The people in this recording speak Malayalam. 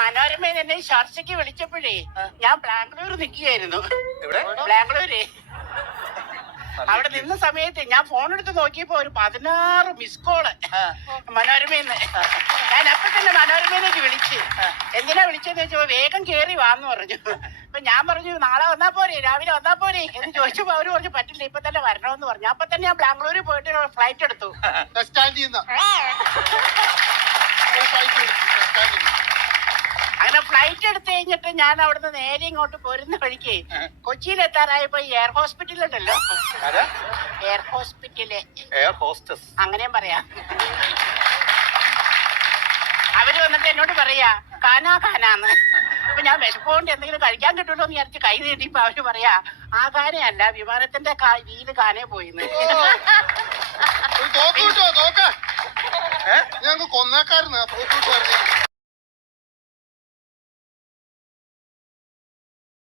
മനോരമയിൽ എന്നെ ചർച്ചയ്ക്ക് വിളിച്ചപ്പോഴേ ഞാൻ ബാംഗ്ലൂർ നിൽക്കുകയായിരുന്നു. ബാംഗ്ലൂര് അവിടെ നിന്ന സമയത്ത് ഞാൻ ഫോൺ എടുത്ത് നോക്കിയപ്പോ ഒരു 16 മിസ് കോള് മനോരമയിന്ന്. ഞാൻ അപ്പൊ തന്നെ മനോരമയിലേക്ക് വിളിച്ച് എന്തിനാ വിളിച്ചെന്ന് വെച്ചപ്പോ വേഗം കേറി വാന്ന് പറഞ്ഞു. അപ്പൊ ഞാൻ പറഞ്ഞു നാളെ വന്നാ പോരെ, രാവിലെ വന്നാ പോരെ എന്ന് ചോദിച്ചപ്പോ അവര് പറഞ്ഞു പറ്റില്ല, ഇപ്പൊ തന്നെ വരണമെന്ന് പറഞ്ഞു. അപ്പൊ തന്നെ ഞാൻ ബാംഗ്ലൂരിൽ പോയിട്ട് ഫ്ലൈറ്റ് എടുത്തു. അങ്ങനെ ഫ്ലൈറ്റ് എടുത്തു കഴിഞ്ഞിട്ട് ഞാൻ അവിടുന്ന് നേരെ ഇങ്ങോട്ട് പോരുന്ന വഴിക്ക് കൊച്ചിയിൽ എത്താറായപ്പോ എയർ ഹോസ്പിറ്റൽ ഉണ്ടല്ലോ, എയർ ഹോസ്പിറ്റല്, എയർ ഹോസ്റ്റസ് അങ്ങനെയും പറയാം. അവര് വന്നിട്ട് എന്നോട് പറയാ കാനാ കാനാന്ന്. അപ്പൊ ഞാൻ വിശപ്പോണ്ട് എന്തെങ്കിലും കഴിക്കാൻ കിട്ടുമല്ലോ എന്ന് വിചാരിച്ച് കൈ നീട്ടിയപ്പോ അവര് പറയാ ആ കാനയല്ല, വിമാനത്തിന്റെ വീട് കാനേ പോയിന്ന്. കൊന്നേക്കാരുന്നു.